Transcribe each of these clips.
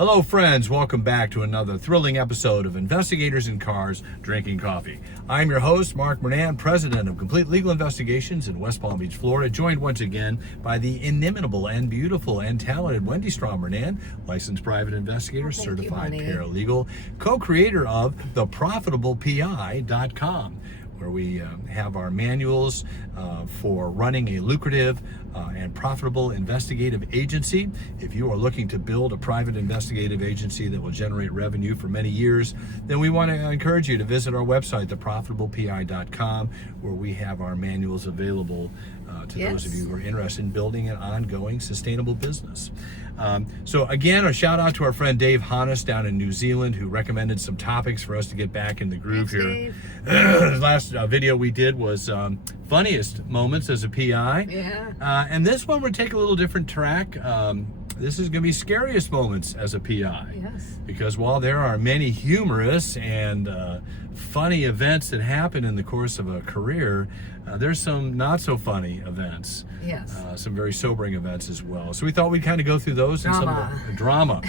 Hello friends, welcome back to another thrilling episode of Investigators in Cars Drinking Coffee. I'm your host, Mark Bernan, president of Complete Legal Investigations in West Palm Beach, Florida, joined once again by the inimitable and beautiful and talented Wendy Strom-Bernan, licensed private investigator, certified paralegal, co-creator of theprofitablepi.com, where we have our manuals for running a lucrative and profitable investigative agency. If you are looking to build a private investigative agency that will generate revenue for many years, then we want to encourage you to visit our website, theprofitablepi.com, where we have our manuals available to those of you who are interested in building an ongoing sustainable business. So again, a shout out to our friend Dave Hannes down in New Zealand, who recommended some topics for us to get back in the groove here. The last video we did was funniest moments as a PI. And this one we'll take a little different track. This is going to be scariest moments as a PI. Because while there are many humorous and funny events that happen in the course of a career, there's some not so funny events. Some very sobering events as well. So we thought we'd kind of go through those. And some of the drama.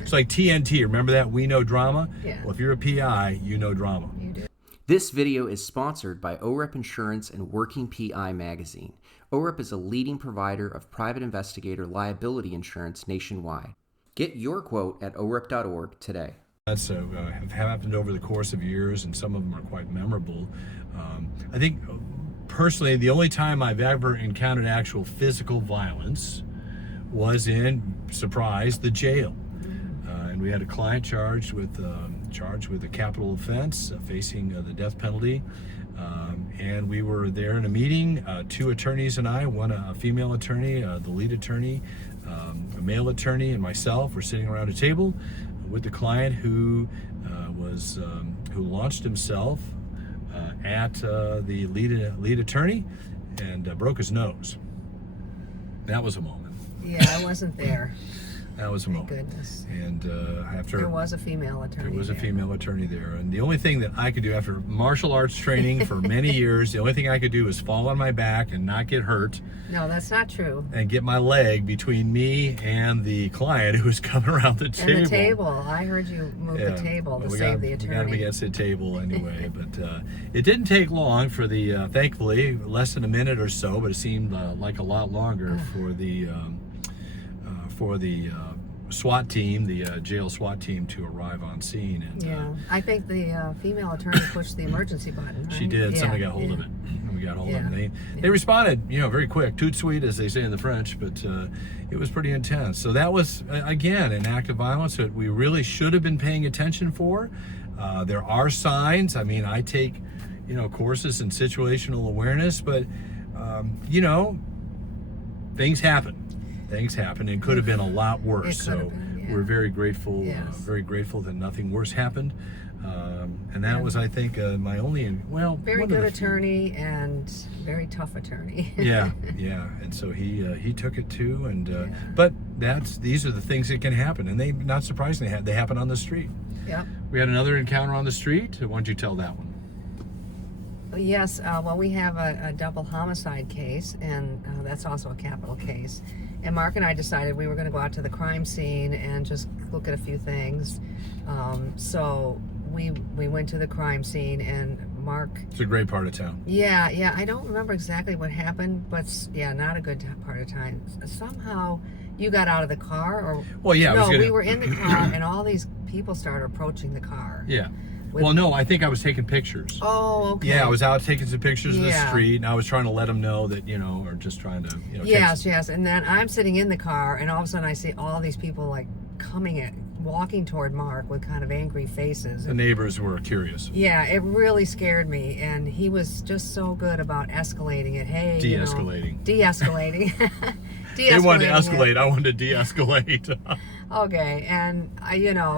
It's like TNT. Remember that? We know drama? Well, if you're a PI, you know drama. You do. This video is sponsored by OREP Insurance and Working PI Magazine. OREP is a leading provider of private investigator liability insurance nationwide. Get your quote at orep.org today. That's have happened over the course of years, and some of them are quite memorable. I think, personally, the only time I've ever encountered actual physical violence was in, surprise, the jail. And we had a client charged with a capital offense, facing the death penalty. And we were there in a meeting, two attorneys and I, one a female attorney, the lead attorney, a male attorney, and myself were sitting around a table with the client who launched himself at the lead attorney and broke his nose. That was a moment. Yeah, I wasn't there. That was a moment. Thank goodness. And after there was a female attorney. There was a female attorney there, and the only thing that I could do after martial arts training for many years, the only thing I could do was fall on my back and not get hurt. No, that's not true. And get my leg between me and the client who was coming around the table. And the table. I heard you move the table to save the attorney. We got him against the table anyway, but it didn't take long for the, thankfully, less than a minute or so, but it seemed like a lot longer for the SWAT team, the jail SWAT team, to arrive on scene. And, I think the female attorney pushed the emergency button. Right? She did. Somebody got hold of it. We got hold of it. They responded, very quick, tout de suite, as they say in the French, but it was pretty intense. So that was, again, an act of violence that we really should have been paying attention for. There are signs. I mean, I take, courses in situational awareness, but, things happen. Things happen, and could have been a lot worse. So we're very grateful, that nothing worse happened. And that was, I think, my only, very good attorney and very tough attorney. And so he took it too. And but these are the things that can happen, and they, not surprisingly, they happen on the street. We had another encounter on the street. Why don't you tell that one? Yes, well, we have a double homicide case, and that's also a capital case. And Mark and I decided we were going to go out to the crime scene and just look at a few things. So we went to the crime scene, and Mark... It's a great part of town. Yeah, I don't remember exactly what happened, but not a good part of time. Somehow you got out of the car, or... Well, yeah. No, we were in the car, and all these people started approaching the car. Well, no, I think I was taking pictures. Oh, okay. Yeah, I was out taking some pictures of the street, and I was trying to let them know that, or just trying to, Yes. And then I'm sitting in the car, and all of a sudden I see all these people, walking toward Mark with kind of angry faces. The neighbors were curious. Yeah, it really scared me, and he was just so good about escalating it. Hey, De-escalating. De-escalating. They wanted to escalate. I wanted to de-escalate. Okay, and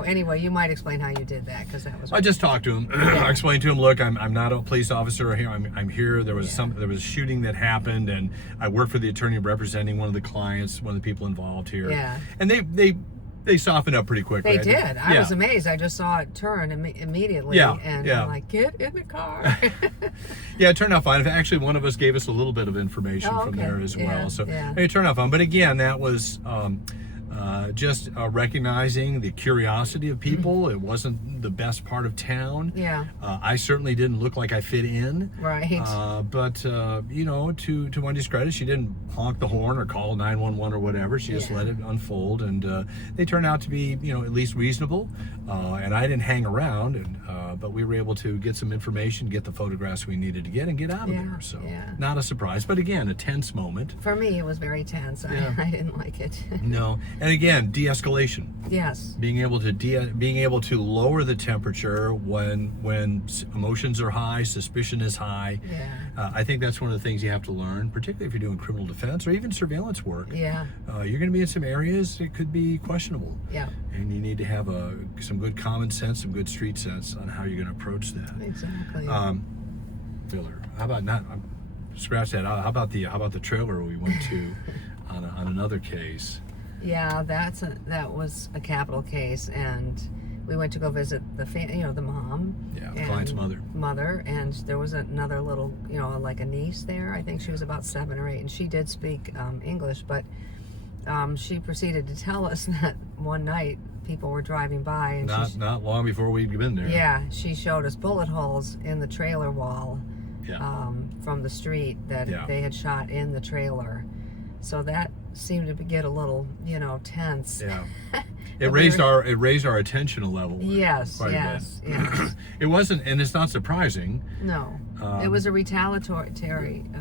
anyway, you might explain how you did that, because that was. I just talked to him. I explained to him, look, I'm not a police officer here. I'm here. There was there was a shooting that happened, and I work for the attorney representing one of the clients, one of the people involved here. And they softened up pretty quick. They did. I was amazed. I just saw it turn immediately. And I'm like, get in the car. It turned out fine. Actually, one of us gave us a little bit of information from there as well. So it turned out fine. But again, that was just recognizing the curiosity of people. It wasn't the best part of town. Yeah. I certainly didn't look like I fit in. Right. But you know, to Wendy's credit, she didn't honk the horn or call 911 or whatever. She just let it unfold, and they turned out to be, you know, at least reasonable. And I didn't hang around, but we were able to get some information, get the photographs we needed to get, and get out of there. So not a surprise, but again, a tense moment. For me, it was very tense. I didn't like it. No, and again, de-escalation. Yes. Being able to lower the temperature when emotions are high, suspicion is high. Yeah. I think that's one of the things you have to learn, particularly if you're doing criminal defense or even surveillance work. Yeah. You're going to be in some areas that could be questionable. Yeah. And you need to have some good common sense, some good street sense on how you're going to approach that. Exactly. Trailer. How about not? Scratch that. How about the trailer we went to on another case? Yeah, that was a capital case, and we went to go visit the mom. Yeah, the client's mother. And there was another little, like a niece there. I think she was about 7 or 8, and she did speak English, but she proceeded to tell us that one night people were driving by, and not long before we'd been there. Yeah, she showed us bullet holes in the trailer wall. Yeah. From the street that they had shot in the trailer. So that seemed to get a little, tense. Yeah. It raised our attention level. Yes, quite yes, a bit. yes. It wasn't, and it's not surprising. No, it was a retaliatory thing,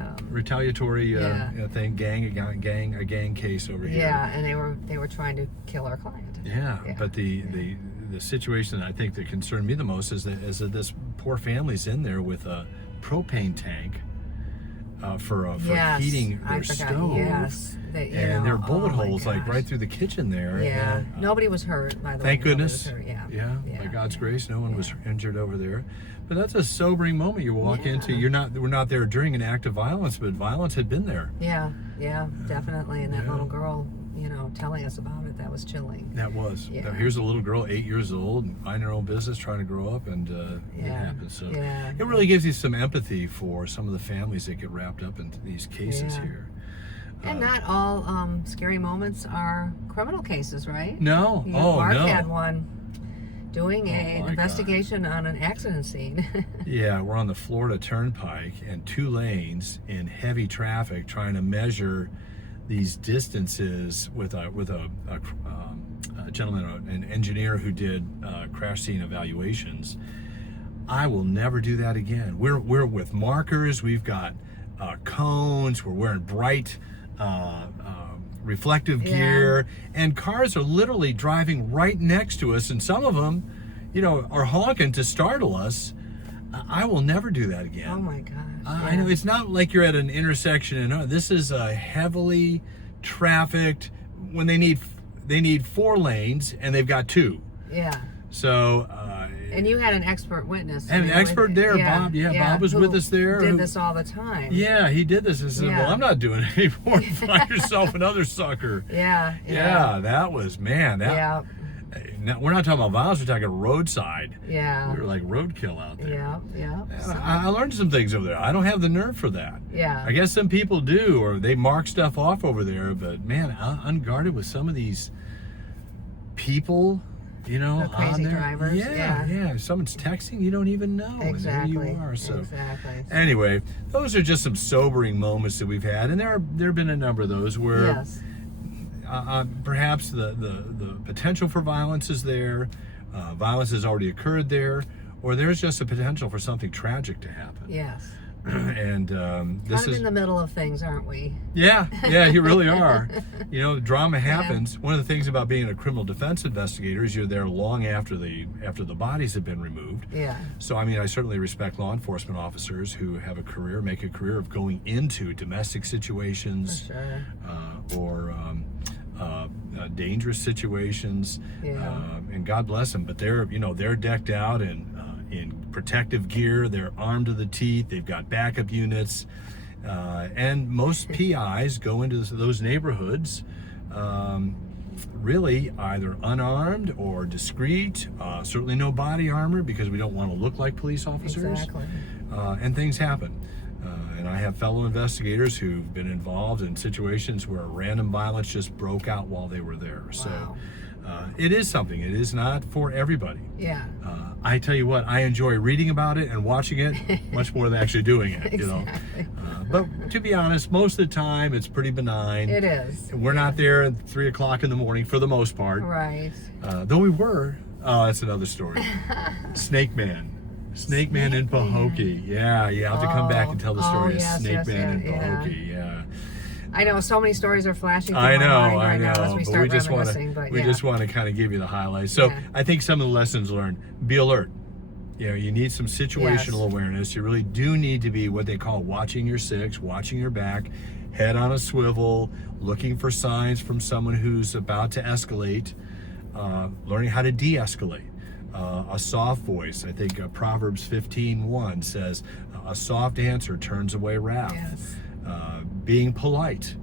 a gang case over here. Yeah, and they were trying to kill our client. Yeah, but the situation I think that concerned me the most is that this poor family's in there with a propane tank for heating their stove. Yes, and there are bullet holes like right through the kitchen there. Yeah, and, nobody was hurt, by the way. Thank goodness. Yeah, by God's grace, no one was injured over there. But that's a sobering moment you walk into. We're not there during an act of violence, but violence had been there. Yeah, definitely. And that little girl, telling us about it, that was chilling. That was. Yeah. Now, here's a little girl, 8 years old, minding her own business, trying to grow up, and it happens. So it really gives you some empathy for some of the families that get wrapped up into these cases here. And not all scary moments are criminal cases, right? No. Mark no. had one doing an investigation on an accident scene. Yeah, we're on the Florida Turnpike and 2 lanes in heavy traffic, trying to measure these distances with a gentleman, an engineer who did crash scene evaluations. I will never do that again. We're with markers. We've got cones. We're wearing bright reflective gear, and cars are literally driving right next to us, and some of them, are honking to startle us. I will never do that again. Oh my gosh. I know it's not like you're at an intersection, and this is a heavily trafficked. When they need 4 lanes, and they've got 2. Yeah. So. And you had an expert witness. And an expert there, Bob. Bob was with us there. Did this all the time. Yeah, he did this. I said, well, I'm not doing it anymore. Find yourself another sucker. Yeah, that was, man. Now, we're not talking about violence. We're talking roadside. Yeah. We were like roadkill out there. Yeah. I learned some things over there. I don't have the nerve for that. Yeah. I guess some people do, or they mark stuff off over there. But, man, unguarded with some of these people... the crazy drivers. Yeah. Someone's texting, you don't even know. Exactly. And there you are. So exactly. Anyway, those are just some sobering moments that we've had, and there have been a number of those where perhaps the potential for violence is there, violence has already occurred there, or there's just a potential for something tragic to happen. Yes. And this kind of in the middle of things, aren't we? Yeah, you really are. Drama happens. Yeah. One of the things about being a criminal defense investigator is you're there long after the bodies have been removed. Yeah. So I certainly respect law enforcement officers who have make a career of going into domestic situations, or dangerous situations. Yeah. And God bless them, but they're decked out in protective gear. They're armed to the teeth. They've got backup units, and most PIs go into those neighborhoods really either unarmed or discreet. Certainly no body armor, because we don't want to look like police officers. Exactly. And things happen. And and I have fellow investigators who've been involved in situations where random violence just broke out while they were there. Wow. So it is something. It is not for everybody. Yeah. I tell you what, I enjoy reading about it and watching it much more than actually doing it. Exactly. You know, but to be honest, most of the time it's pretty benign. It is. We're not there at 3 o'clock in the morning for the most part. Right. Though we were. Oh, that's another story. Snake Man in Pahokee. Yeah, you have to come back and tell the story of yes, Snake yes, Man yeah, in Pahokee. Yeah. I know so many stories are flashing through I my know, mind right I know. now as we But start we just want reminiscing. But we yeah. just want to kind of give you the highlights. So Yeah. I think some of the lessons learned: be alert. You know, you need some situational awareness. You really do need to be what they call watching your six, watching your back, head on a swivel, looking for signs from someone who's about to escalate, learning how to de-escalate. A soft voice. I think Proverbs 15:1 says, "A soft answer turns away wrath." Yes. Being polite.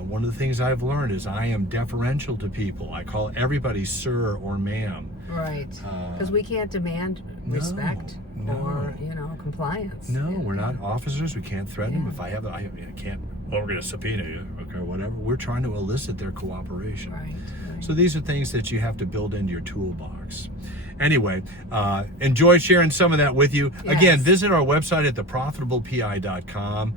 One of the things I've learned is I am deferential to people. I call everybody sir or ma'am. Right. Because we can't demand respect or, compliance. No, Yeah. we're not officers. We can't threaten them. Yeah. If I can't, we're going to subpoena you, okay, whatever. We're trying to elicit their cooperation. Right. So these are things that you have to build into your toolbox. Anyway, enjoyed sharing some of that with you. Yes. Again, visit our website at theprofitablepi.com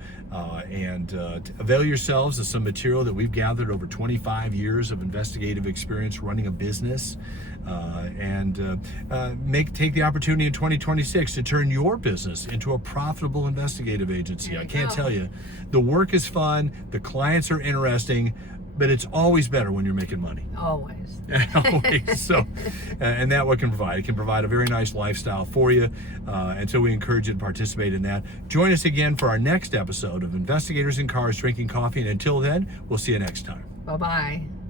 and avail yourselves of some material that we've gathered over 25 years of investigative experience running a business. Take the opportunity in 2026 to turn your business into a profitable investigative agency. I can't tell you, the work is fun, the clients are interesting, but it's always better when you're making money. Always. Always. So, and that what can provide. It can provide a very nice lifestyle for you. And so we encourage you to participate in that. Join us again for our next episode of Investigators in Cars Drinking Coffee. And until then, we'll see you next time. Bye-bye.